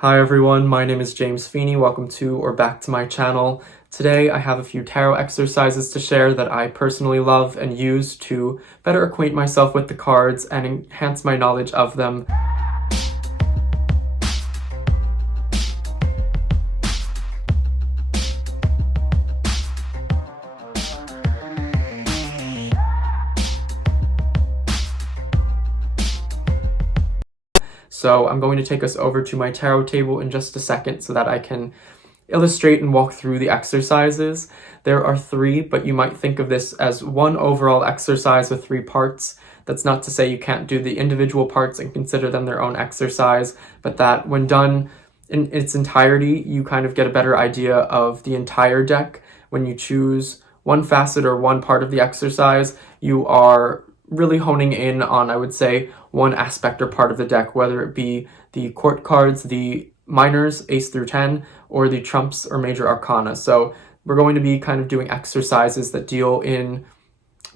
Hi everyone, my name is James Feeney. Welcome to or back to my channel. Today I have a few tarot exercises to share that I personally love and use to better acquaint myself with the cards and enhance my knowledge of them. So I'm going to take us over to my tarot table in just a second so that I can illustrate and walk through the exercises. There are 3, but you might think of this as one overall exercise with 3 parts. That's not to say you can't do the individual parts and consider them their own exercise, but that when done in its entirety, you kind of get a better idea of the entire deck. When you choose one facet or one part of the exercise, you are really honing in on, I would say, one aspect or part of the deck, whether it be the court cards, the minors, ace through 10, or the trumps or major arcana. So we're going to be kind of doing exercises that deal in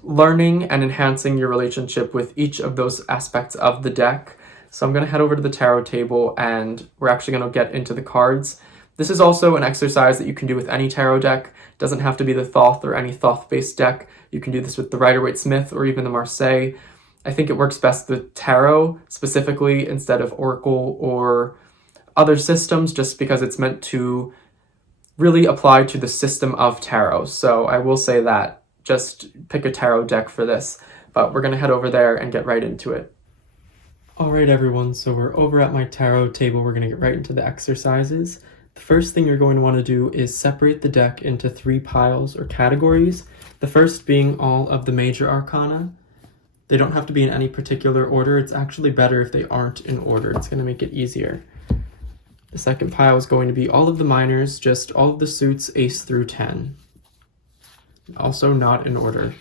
learning and enhancing your relationship with each of those aspects of the deck. So I'm going to head over to the tarot table and we're actually going to get into the cards. This is also an exercise that you can do with any tarot deck. It doesn't have to be the Thoth or any Thoth-based deck. You can do this with the Rider-Waite-Smith or even the Marseille. I think it works best with tarot specifically instead of oracle or other systems, just because it's meant to really apply to the system of tarot. So I will say that, just pick a tarot deck for this, but we're going to head over there and get right into it. All right, everyone, so we're over at my tarot table. We're going to get right into the exercises. The first thing you're going to want to do is separate the deck into 3 piles or categories. The first being all of the major arcana. They don't have to be in any particular order. It's actually better if they aren't in order. It's going to make it easier. The second pile is going to be all of the minors, just all of the suits ace through 10. Also not in order.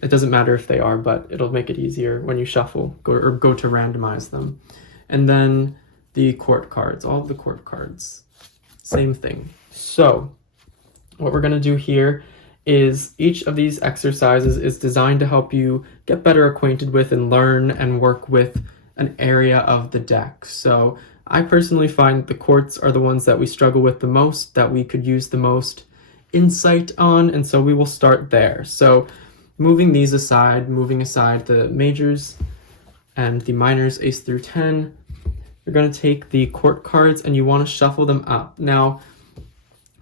It doesn't matter if they are, but it'll make it easier when you shuffle go to randomize them. And then the court cards, all of the court cards. Same thing. So what we're going to do here is each of these exercises is designed to help you get better acquainted with and learn and work with an area of the deck. So I personally find the courts are the ones that we struggle with the most, that we could use the most insight on, and so we will start there. So moving aside the majors and the minors, ace through 10, you're going to take the court cards and you want to shuffle them up. Now,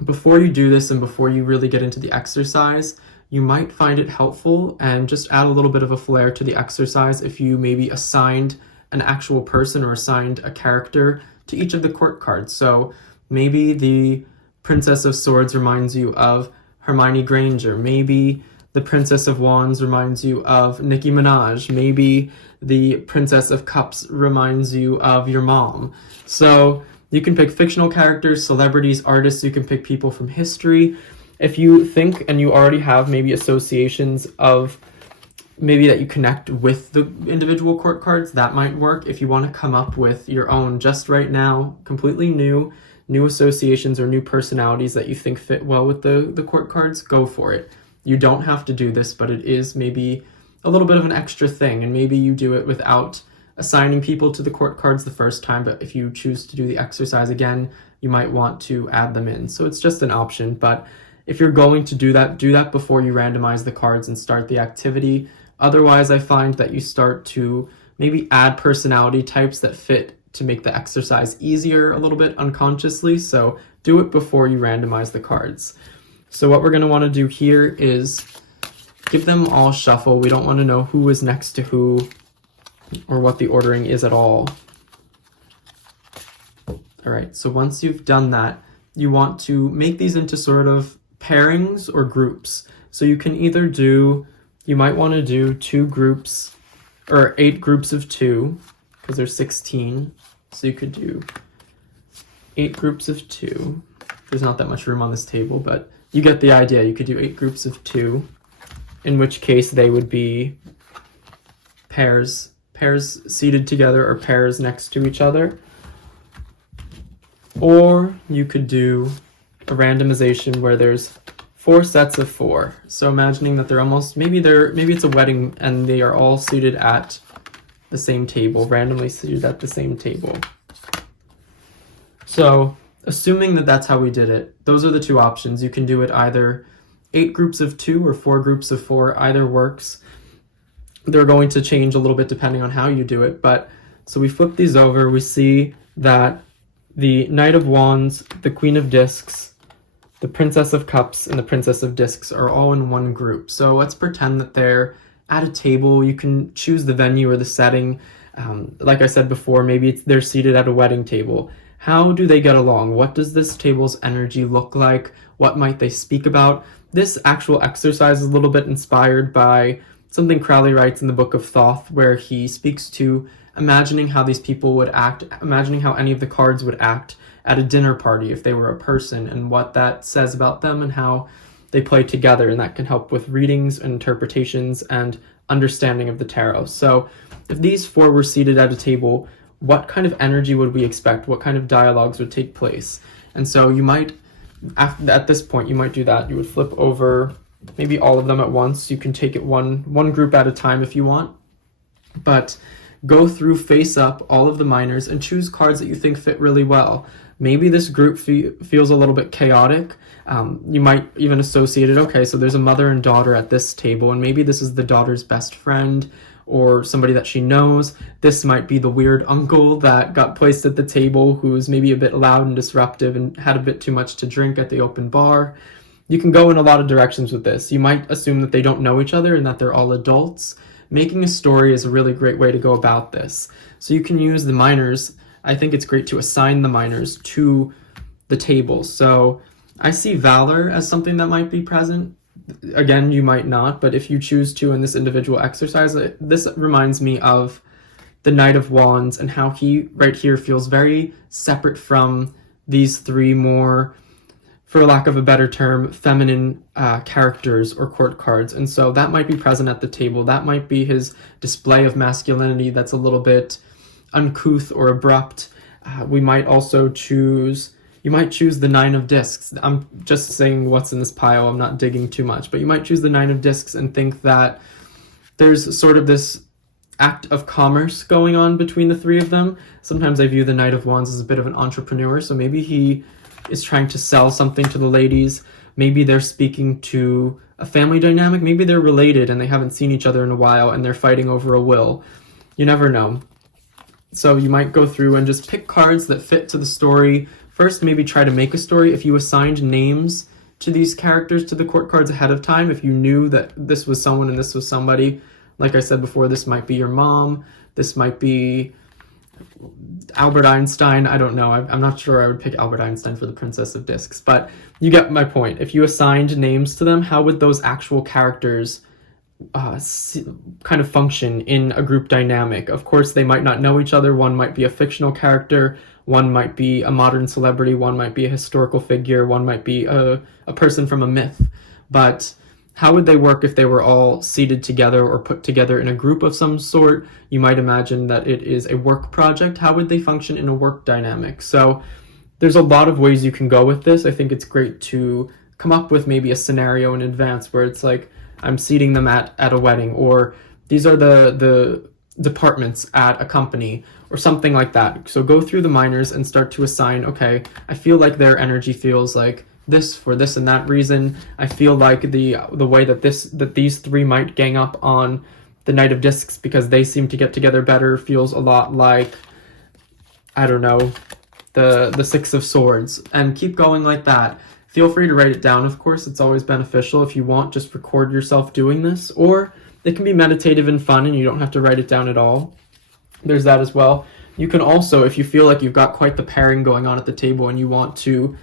before you do this and before you really get into the exercise, you might find it helpful and just add a little bit of a flair to the exercise if you maybe assigned an actual person or assigned a character to each of the court cards. So maybe the Princess of Swords reminds you of Hermione Granger. Maybe the Princess of Wands reminds you of Nicki Minaj. Maybe the Princess of Cups reminds you of your mom. So you can pick fictional characters, celebrities, artists. You can pick people from history. If you think and you already have maybe associations of maybe that you connect with the individual court cards, that might work. If you want to come up with your own just right now, completely new associations or new personalities that you think fit well with the court cards, go for it. You don't have to do this, but it is maybe a little bit of an extra thing, and maybe you do it without assigning people to the court cards the first time, but if you choose to do the exercise again, you might want to add them in. So it's just an option, but if you're going to do that before you randomize the cards and start the activity. Otherwise, I find that you start to maybe add personality types that fit to make the exercise easier a little bit unconsciously, so do it before you randomize the cards. So what we're going to want to do here is give them all shuffle. We don't want to know who is next to who or what the ordering is at all. All right, so once you've done that, you want to make these into sort of pairings or groups. So you can either you might want to do 2 groups or 8 groups of 2, because there's 16. So you could do 8 groups of 2. There's not that much room on this table, but you get the idea. You could do 8 groups of 2, in which case they would be pairs seated together or pairs next to each other. Or you could do a randomization where there's 4 sets of 4. So imagining that they're almost, maybe it's a wedding and they are all seated at the same table, randomly seated at the same table. So assuming that that's how we did it, those are the two options. You can do it either 8 groups of 2 or 4 groups of 4, either works. They're going to change a little bit depending on how you do it, but so we flip these over, we see that the Knight of Wands, the Queen of Discs, the Princess of Cups, and the Princess of Discs are all in one group. So let's pretend that they're at a table. You can choose the venue or the setting. Like I said before, maybe they're seated at a wedding table. How do they get along? What does this table's energy look like? What might they speak about? This actual exercise is a little bit inspired by something Crowley writes in the Book of Thoth, where he speaks to imagining how these people would act, imagining how any of the cards would act at a dinner party if they were a person, and what that says about them and how they play together, and that can help with readings and interpretations and understanding of the tarot. So if these 4 were seated at a table, what kind of energy would we expect? What kind of dialogues would take place? And so you might, at this point, you might do that. You would flip over maybe all of them at once. You can take it one group at a time if you want, but go through face up all of the minors and choose cards that you think fit really well. Maybe this group feels a little bit chaotic. You might even associate it, okay, so there's a mother and daughter at this table, and maybe this is the daughter's best friend or somebody that she knows. This might be the weird uncle that got placed at the table who's maybe a bit loud and disruptive and had a bit too much to drink at the open bar. You can go in a lot of directions with this. You might assume that they don't know each other and that they're all adults. Making a story is a really great way to go about this. So you can use the minors. I think it's great to assign the minors to the table. So I see Valor as something that might be present. Again, you might not, but if you choose to in this individual exercise, this reminds me of the Knight of Wands and how he right here feels very separate from these 3 more, for lack of a better term, feminine characters or court cards. And so that might be present at the table. That might be his display of masculinity that's a little bit uncouth or abrupt. We might also choose, you might choose the 9 of Discs. I'm just saying what's in this pile, I'm not digging too much, but you might choose the 9 of Discs and think that there's sort of this act of commerce going on between the 3 of them. Sometimes I view the Knight of Wands as a bit of an entrepreneur, so maybe he is trying to sell something to the ladies. Maybe they're speaking to a family dynamic. Maybe they're related and they haven't seen each other in a while and they're fighting over a will. You never know. So you might go through and just pick cards that fit to the story. First, maybe try to make a story. If you assigned names to these characters, to the court cards ahead of time, if you knew that this was someone and this was somebody, like I said before, this might be your mom, this might be Albert Einstein. I don't know. I'm not sure I would pick Albert Einstein for the Princess of Discs, but you get my point. If you assigned names to them, how would those actual characters kind of function in a group dynamic? Of course, they might not know each other. One might be a fictional character, one might be a modern celebrity, one might be a historical figure, one might be a person from a myth. But how would they work if they were all seated together or put together in a group of some sort? You might imagine that it is a work project. How would they function in a work dynamic? So there's a lot of ways you can go with this. I think it's great to come up with maybe a scenario in advance where it's like, I'm seating them at a wedding, or these are the departments at a company, or something like that. So go through the minors and start to assign, okay, I feel like their energy feels like this for this and that reason. I feel like the way that these 3 might gang up on the Knight of Discs because they seem to get together better feels a lot like, I don't know, the 6 of Swords, and keep going like that. Feel free to write it down, of course. It's always beneficial. If you want, just record yourself doing this, or it can be meditative and fun and you don't have to write it down at all. There's that as well. You can also, if you feel like you've got quite the pairing going on at the table and you want to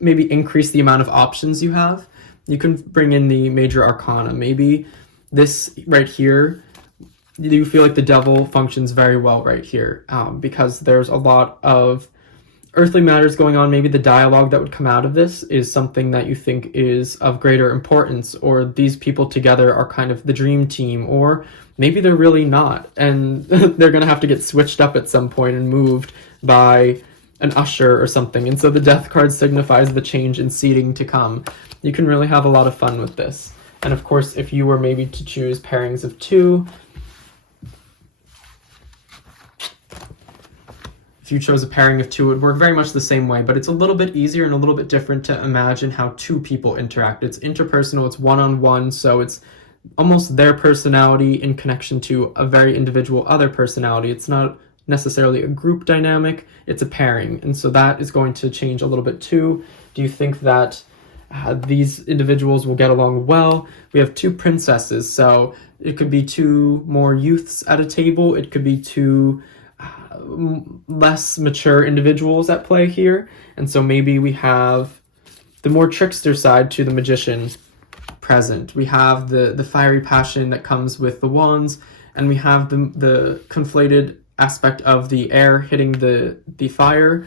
maybe increase the amount of options you have, you can bring in the major arcana. Maybe this right here, you feel like the devil functions very well right here because there's a lot of earthly matters going on. Maybe the dialogue that would come out of this is something that you think is of greater importance, or these people together are kind of the dream team, or maybe they're really not, and they're going to have to get switched up at some point and moved by an usher or something. And so the death card signifies the change in seating to come. You can really have a lot of fun with this. And of course, if you were maybe to choose pairings of 2, if if you chose a pairing of two, it would work very much the same way, but it's a little bit easier and a little bit different to imagine how two people interact. It's interpersonal, it's one-on-one, so it's almost their personality in connection to a very individual other personality. It's not necessarily a group dynamic, it's a pairing, and so that is going to change a little bit too. Do you think that these individuals will get along well? We have two princesses, so it could be two more youths at a table, it could be two less mature individuals at play here, and so maybe we have the more trickster side to the magician present. We have the fiery passion that comes with the wands, and we have the conflated aspect of the air hitting the fire.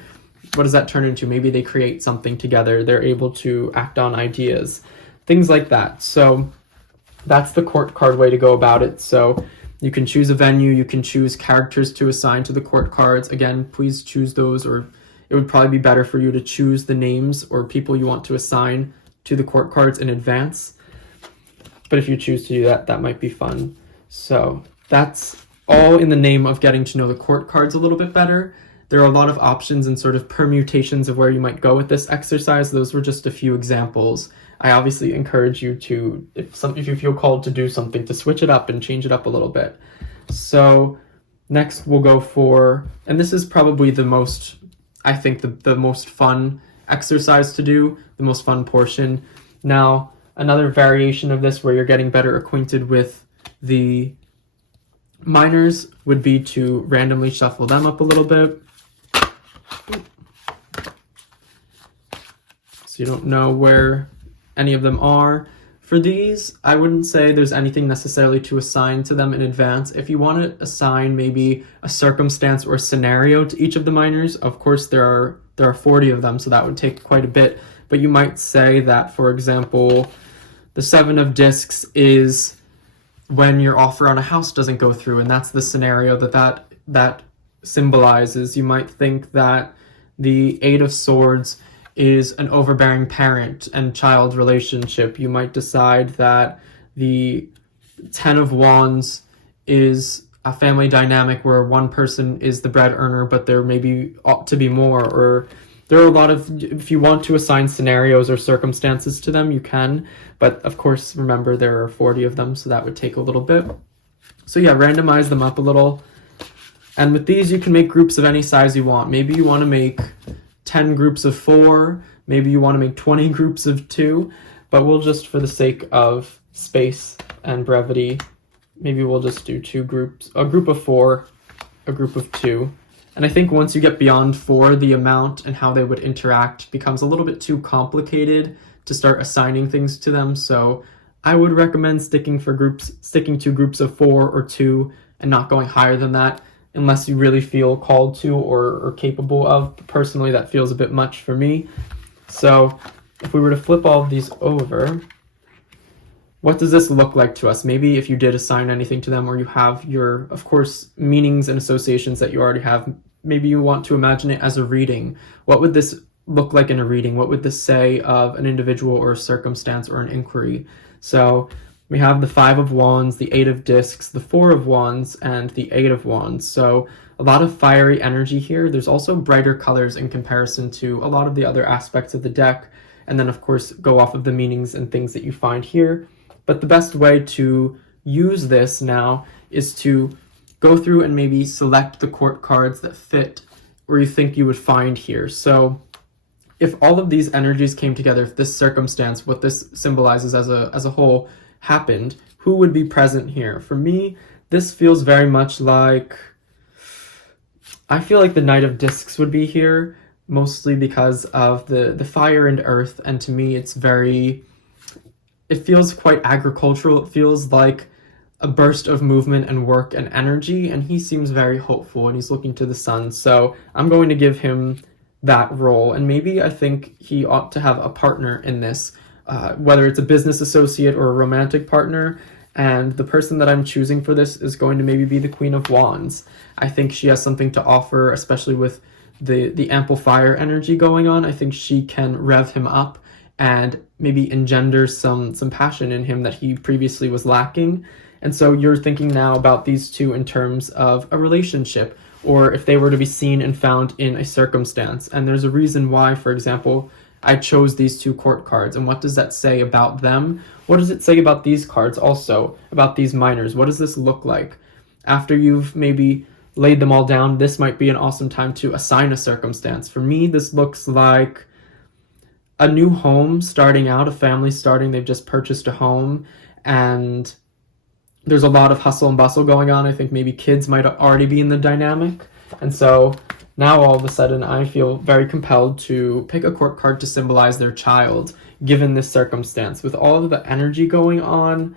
What does that turn into? Maybe they create something together, they're able to act on ideas, things like that. So that's the court card way to go about it. So you can choose a venue, you can choose characters to assign to the court cards. Again, please choose those, or it would probably be better for you to choose the names or people you want to assign to the court cards in advance. But if you choose to do that, that might be fun. So that's all in the name of getting to know the court cards a little bit better. There are a lot of options and sort of permutations of where you might go with this exercise. Those were just a few examples. I obviously encourage you to, if you feel called to do something, to switch it up and change it up a little bit. So next we'll go for, and this is probably the most, I think the most fun exercise to do, the most fun portion. Now, another variation of this where you're getting better acquainted with the minors would be to randomly shuffle them up a little bit. So you don't know where any of them are. For these, I wouldn't say there's anything necessarily to assign to them in advance. If you want to assign maybe a circumstance or a scenario to each of the minors, of course there are 40 of them, so that would take quite a bit. But you might say that, for example, the 7 of discs is when your offer on a house doesn't go through, and that's the scenario that symbolizes. You might think that the 8 of swords is an overbearing parent and child relationship. You might decide that the 10 of wands is a family dynamic where one person is the bread earner, but there maybe ought to be more. Or there are a lot of, if you want to assign scenarios or circumstances to them, you can. But of course, remember there are 40 of them, so that would take a little bit. So yeah, randomize them up a little. And with these, you can make groups of any size you want. Maybe you want to make 10 groups of 4, maybe you want to make 20 groups of 2, but we'll just, for the sake of space and brevity, maybe we'll just do 2 groups, a group of 4, a group of 2. And I think once you get beyond 4, the amount and how they would interact becomes a little bit too complicated to start assigning things to them. So I would recommend sticking to groups of 4 or 2 and not going higher than that, unless you really feel called to or capable of. Personally, that feels a bit much for me. So if we were to flip all of these over, what does this look like to us? Maybe if you did assign anything to them, or you have your, of course, meanings and associations that you already have, maybe you want to imagine it as a reading. What would this look like in a reading? What would this say of an individual or a circumstance or an inquiry? So we have the 5 of wands, the 8 of discs, the 4 of wands, and the 8 of wands. So a lot of fiery energy here. There's also brighter colors in comparison to a lot of the other aspects of the deck. And then, of course, go off of the meanings and things that you find here. But the best way to use this now is to go through and maybe select the court cards that fit where you think you would find here. So if all of these energies came together, if this circumstance, what this symbolizes as a whole, happened, who would be present here? For me, this feels very much like, I feel like the Knight of Discs would be here, mostly because of the fire and earth, and to me it feels quite agricultural. It feels like a burst of movement and work and energy, and he seems very hopeful and he's looking to the sun. So I'm going to give him that role, and maybe I think he ought to have a partner in this, whether it's a business associate or a romantic partner, and the person that I'm choosing for this is going to maybe be the Queen of Wands. I think she has something to offer, especially with the amplifier energy going on. I think she can rev him up and maybe engender some passion in him that he previously was lacking. And so you're thinking now about these two in terms of a relationship, or if they were to be seen and found in a circumstance. And there's a reason why, for example, I chose these two court cards. And what does that say about them? What does it say about these cards also, about these minors? What does this look like? After you've maybe laid them all down, this might be an awesome time to assign a circumstance. For me, this looks like a new home starting out, a family starting, they've just purchased a home, and there's a lot of hustle and bustle going on. I think maybe kids might already be in the dynamic. And so now all of a sudden I feel very compelled to pick a court card to symbolize their child, given this circumstance. With all of the energy going on,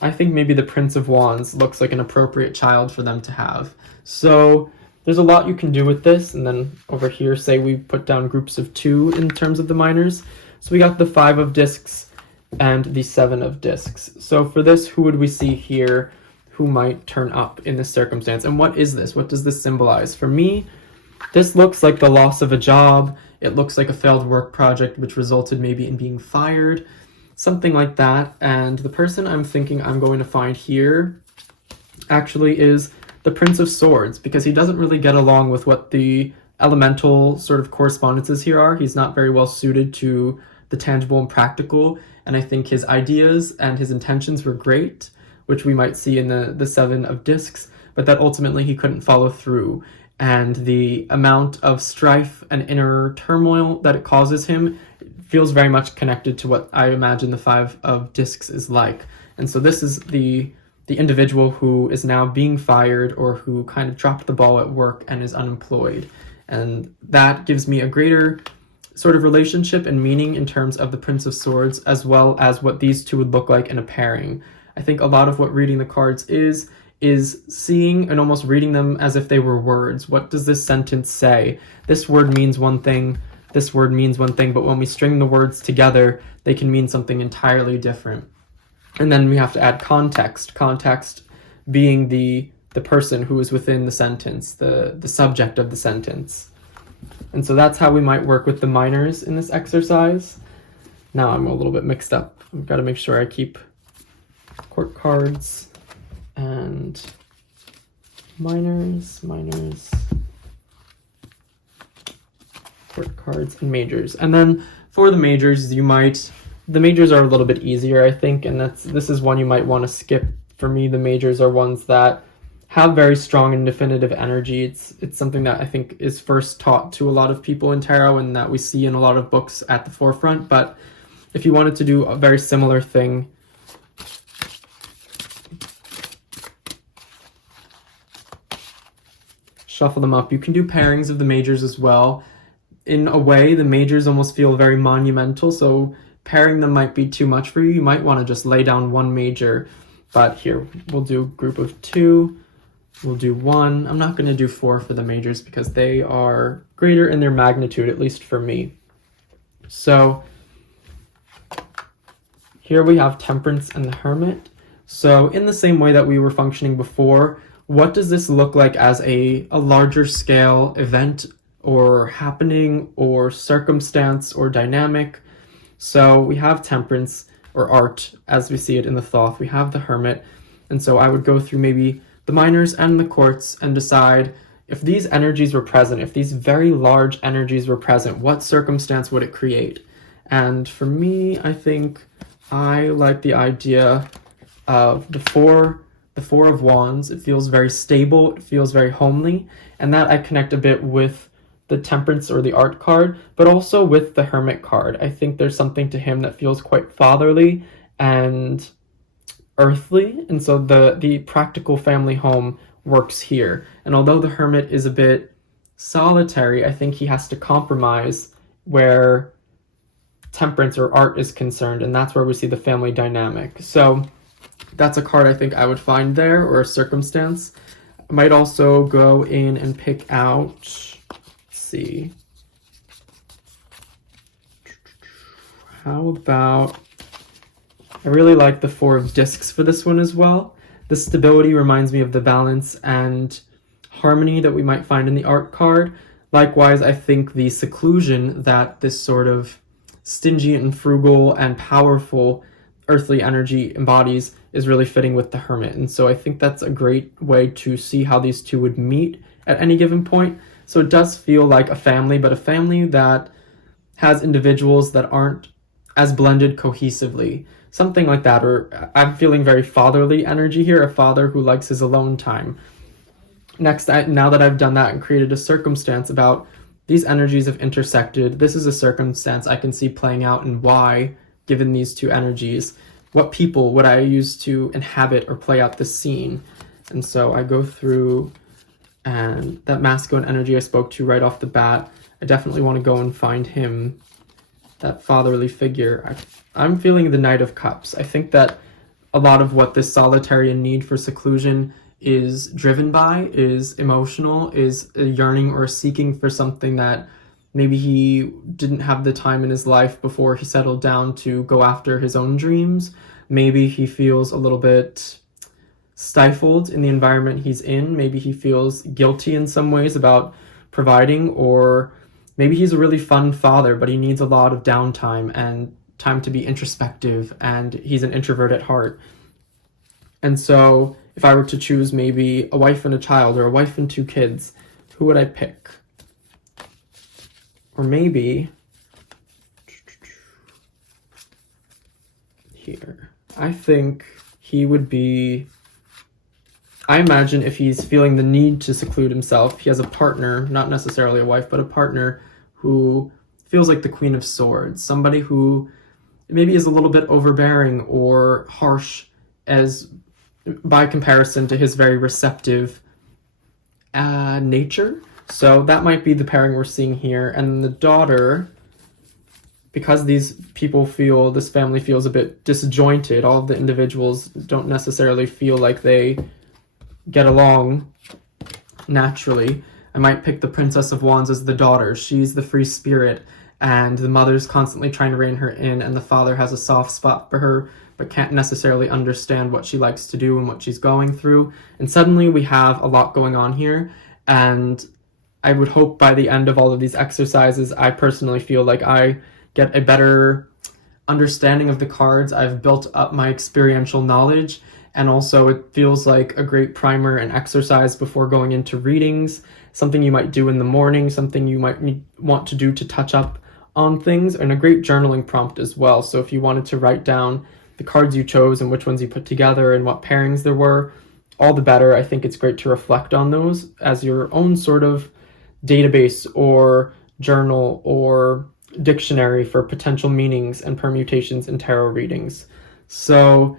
I think maybe the Prince of Wands looks like an appropriate child for them to have. So there's a lot you can do with this. And then over here, say we put down groups of 2 in terms of the minors. So we got the 5 of discs and the 7 of discs. So for this, who would we see here who might turn up in this circumstance? And what is this? What does this symbolize? For me, this looks like the loss of a job. It looks like a failed work project, which resulted maybe in being fired, something like that. And the person I'm thinking I'm going to find here actually is the Prince of Swords, because he doesn't really get along with what the elemental sort of correspondences here are. He's not very well suited to the tangible and practical. And I think his ideas and his intentions were great, which we might see in the 7 of discs, but that ultimately he couldn't follow through. And the amount of strife and inner turmoil that it causes him feels very much connected to what I imagine the 5 of discs is like. And so this is the individual who is now being fired, or who kind of dropped the ball at work and is unemployed. And that gives me a greater sort of relationship and meaning in terms of the Prince of Swords, as well as what these two would look like in a pairing. I think a lot of what reading the cards is seeing and almost reading them as if they were words. What does this sentence say? This word means one thing, this word means one thing, but when we string the words together, they can mean something entirely different. And then we have to add context. Context being the person who is within the sentence, the subject of the sentence. And so that's how we might work with the minors in this exercise. Now I'm a little bit mixed up. I've got to make sure I keep court cards and minors, court cards, and majors. And then for the majors, the majors are a little bit easier, I think, and this is one you might want to skip. For me, the majors are ones that have very strong and definitive energy. It's something that I think is first taught to a lot of people in tarot, and that we see in a lot of books at the forefront. But if you wanted to do a very similar thing, shuffle them up. You can do pairings of the majors as well. In a way, the majors almost feel very monumental, so pairing them might be too much for you. You might want to just lay down one major. But here, we'll do group of 2. We'll do 1. I'm not going to do 4 for the majors because they are greater in their magnitude, at least for me. So here we have Temperance and the Hermit. So in the same way that we were functioning before, what does this look like as a larger scale event or happening or circumstance or dynamic? So we have Temperance, or art, as we see it in the Thoth. We have the Hermit. And so I would go through maybe the minors and the courts and decide if these energies were present, if these very large energies were present, what circumstance would it create? And for me, I think I like the idea of the four of Wands. It feels very stable, it feels very homely, and that I connect a bit with the Temperance or the Art card, but also with the Hermit card. I think there's something to him that feels quite fatherly and earthly, and so the practical family home works here. And although the Hermit is a bit solitary, I think he has to compromise where Temperance or Art is concerned, and that's where we see the family dynamic. So that's a card I think I would find there, or a circumstance. I might also go in and pick out, let's see, how about, I really like the 4 of discs for this one as well. The stability reminds me of the balance and harmony that we might find in the Art card. Likewise, I think the seclusion that this sort of stingy and frugal and powerful earthly energy embodies is really fitting with the Hermit. And so I think that's a great way to see how these two would meet at any given point. So it does feel like a family, but a family that has individuals that aren't as blended cohesively. Something like that. Or I'm feeling very fatherly energy here, a father who likes his alone time. Next, now that I've done that and created a circumstance about these energies have intersected, this is a circumstance I can see playing out in why, given these two energies, what people would I use to inhabit or play out this scene. And so I go through, and that masculine energy I spoke to right off the bat, I definitely want to go and find him, that fatherly figure. I'm feeling the Knight of Cups. I think that a lot of what this solitary need for seclusion is driven by is emotional, is a yearning or a seeking for something that maybe he didn't have the time in his life before he settled down to go after his own dreams. Maybe he feels a little bit stifled in the environment he's in. Maybe he feels guilty in some ways about providing, or maybe he's a really fun father, but he needs a lot of downtime and time to be introspective, and he's an introvert at heart. And so if I were to choose maybe a wife and a child, or a wife and 2 kids, who would I pick? Or maybe here. I think he would be, I imagine if he's feeling the need to seclude himself, he has a partner, not necessarily a wife, but a partner who feels like the Queen of Swords, somebody who maybe is a little bit overbearing or harsh as by comparison to his very receptive nature. So that might be the pairing we're seeing here. And the daughter, because these people feel, this family feels a bit disjointed, all of the individuals don't necessarily feel like they get along naturally. I might pick the Princess of Wands as the daughter. She's the free spirit, and the mother's constantly trying to rein her in, and the father has a soft spot for her, but can't necessarily understand what she likes to do and what she's going through. And suddenly we have a lot going on here, and I would hope by the end of all of these exercises, I personally feel like I get a better understanding of the cards. I've built up my experiential knowledge, and also it feels like a great primer and exercise before going into readings, something you might do in the morning, something you might want to do to touch up on things, and a great journaling prompt as well. So if you wanted to write down the cards you chose and which ones you put together and what pairings there were, all the better. I think it's great to reflect on those as your own sort of database or journal or dictionary for potential meanings and permutations in tarot readings. So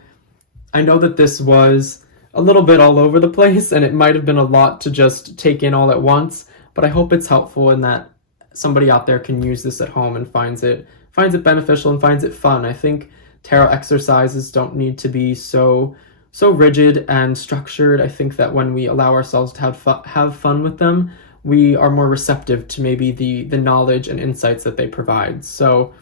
I know that this was a little bit all over the place, and it might have been a lot to just take in all at once, but I hope it's helpful and that somebody out there can use this at home and finds it beneficial and finds it fun. I think tarot exercises don't need to be so rigid and structured. I think that when we allow ourselves to have fun with them, we are more receptive to maybe the knowledge and insights that they provide. So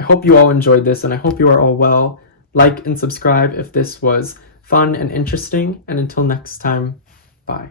I hope you all enjoyed this, and I hope you are all well. Like and subscribe if this was fun and interesting, and until next time, bye.